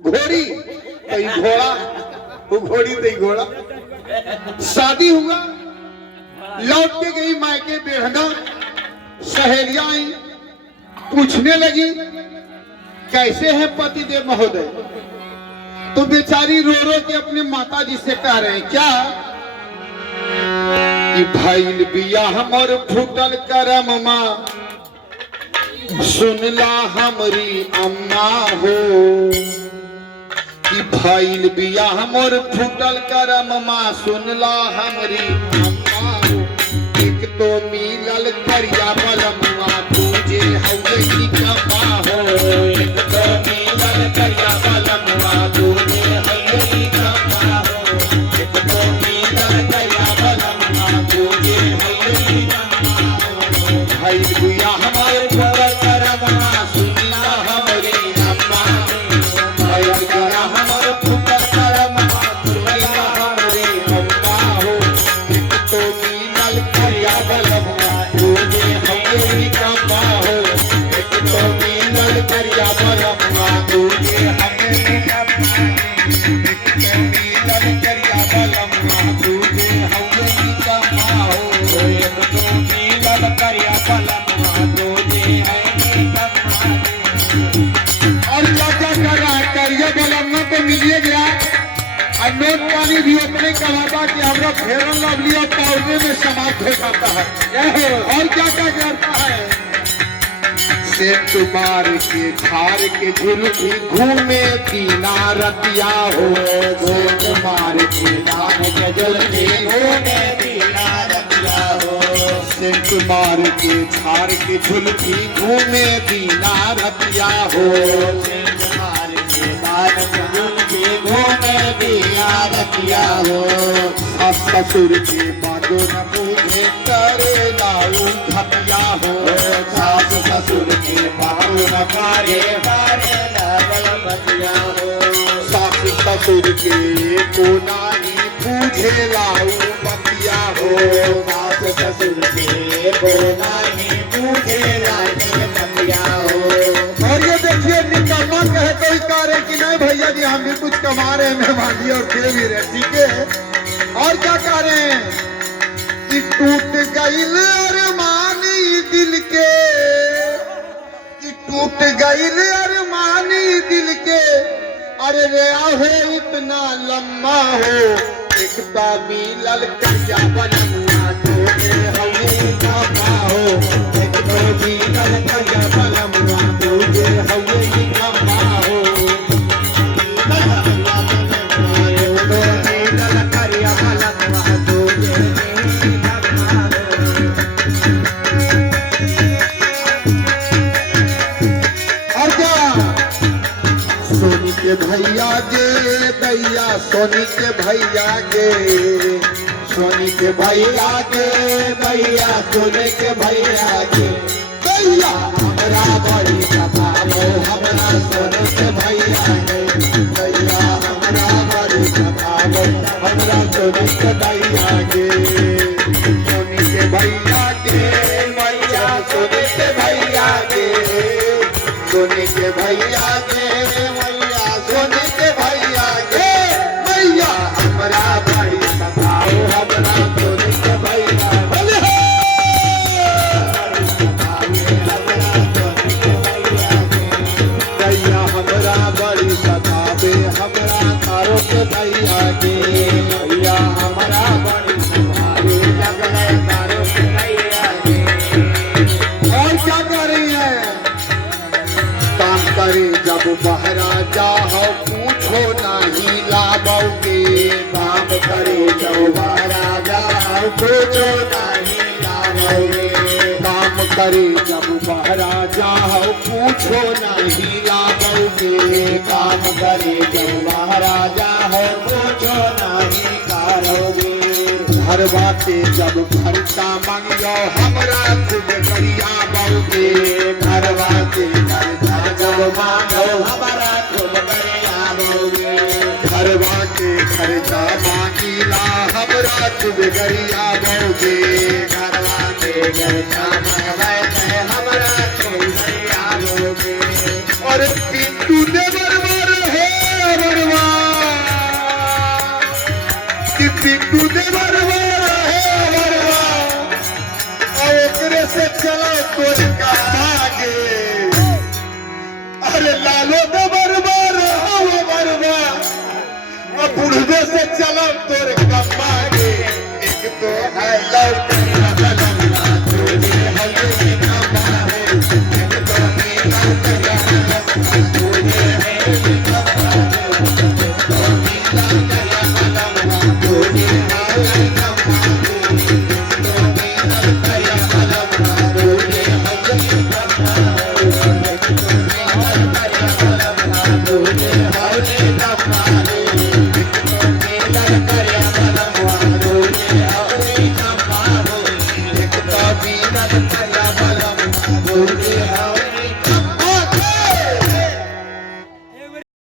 घोड़ी कई घोड़ा, वो घोड़ी तई घोड़ा। शादी हुआ, लौट के गई मायके बेहदा, सहेलियां आई, पूछने लगी कैसे है पतिदेव महोदय। तो बेचारी रो रो के अपने माता जी से कह रहे हैं क्या कि भइल बियाह हमर फूटल करम माँ, सुनला हमरी अम्मा हो। कि भइल बियाह हमर फूटल करम माँ, सुनला हमरी अम्मा हो। एक तो मिलल करिया बलमुआ, तुझे हवे की कमा हो। एक तो मिलल करिया बलमुआ, तुझे हवे की कमा हो। एक तो मिलल करिया बलमुआ, तुझे हवे की कमा हो। भइल बियाह हमर फूटल करम माँ, सुनला हमरी अम्मा हो। भइल बियाह हमर फूटल करम माँ, सुनला हमरी अम्मा हो। एक तो मिलल करिया बलमुआ, तुझे हवे की कमा हो। एक तो मिलल करिया बलमुआ, तुझे हवे की कमा हो। एक तो मिलल करिया बलमुआ, तुझे हवे की कमा हो। एक तो मिलल करिया बलमुआ, तुझे हवे की कमा हो। और क्या कर रहा है, करिया बलमुआ तो मिलिए गया, और नोट पानी भी अपने कमाता कि हमरा फेरन लवली और पाउडर में समाप्त हो जाता है। और क्या क्या करता है, सेंट मार के झार के झुलकी घूमे दीना रतिया हो। सेंट मार के झार के झुलकी घूमे दीना रतिया हो। सेंट मार के झार के झुलकी घूमे दीना रतिया हो। सेंट मार के झार के झुलकी घूमे दीना रतिया हो। सास ससुर के बाजो न मुझे करे लाऊ धतिया हो। सास ससुर के बाजो न करे बारे लागल बतिया हो। सास ससुर के को नानी पूछे लाऊ बतिया हो। सास ससुर के को नानी पूछे लाऊ बतिया हो। और ये देखिए निकम्मा कहे कोई करे कि नहीं भैया जी हम भी कुछ कमा रहे हैं, मेहमान जी और दे भी रहे, ठीक है। और क्या कह रहे हैं कि टूट गईल अरमानी दिल के, कि टूट गईल अरमानी दिल के। अरे रे हो इतना लम्बा हो, एकता मिलल करिया बलमुआ, तुझे हवे कमा हो। एक तो मिलल करिया बलमुआ, तुझे हवे कमा हो। सोनी के भैया गे दैया, सोनी के भैया गे, सोनी के भैया गे भैया, सोनी के भैया गे दैया। हमरा बड़ी कमालो, हमरा सोनी के भैया गे दैया। हमरा बड़ी कमालो, हमरा सोनी के भैया गे। सोनी के भैया गे भैया, सोनी के भैया गे, सोनी के भैया गे भैया, सोनी के भैया गे भैया। हमरा बड़ी सताओ, हमरा सोनी के भैया भले हो। हमरा सोनी के भैया गे भैया, हमरा बड़ी सतावे, हमरा तारो के भैया गे भैया। हमरा बड़ी सतावे, लगले तारो के भैया गे। और क्या कर रही है, काम करे जब बहरा जाओ, पूछो नहीं लाबोगे। काम करे जब बहरा जाओ, पूछो नहीं लाबोगे। काम करे जब बहरा जाओ, पूछो नहीं लाबोगे। काम करे जब बहरा जाओ, पूछो नहीं करोगे। घरवा के जब खर्चा मांगियो, हमरा खूब गरिया बोगे। घरवा के खर्चा जब मांगो, हमरा खूब गरिया बोगे। घरवा के खर्चा मांगिला, हमरा खूब गरिया बोगे। घरवा के खर्चा मांगवे, हमरा खूब गरिया बोगे। और पिंटू देवर हो से चलब तोर कम्मा गे एक तो है लव करिया बलमुआ तुझे हवे कम्मा गे एक तो मिलल करिया बलमुआ तुझे हवे कम्मा गे एक तो मिलल करिया बलमुआ तुझे हवे कम्मा गे एक तो मिलल करिया बलमुआ तुझे हवे कम्मा गे एक तो मिलल करिया बलमुआ तुझे हवे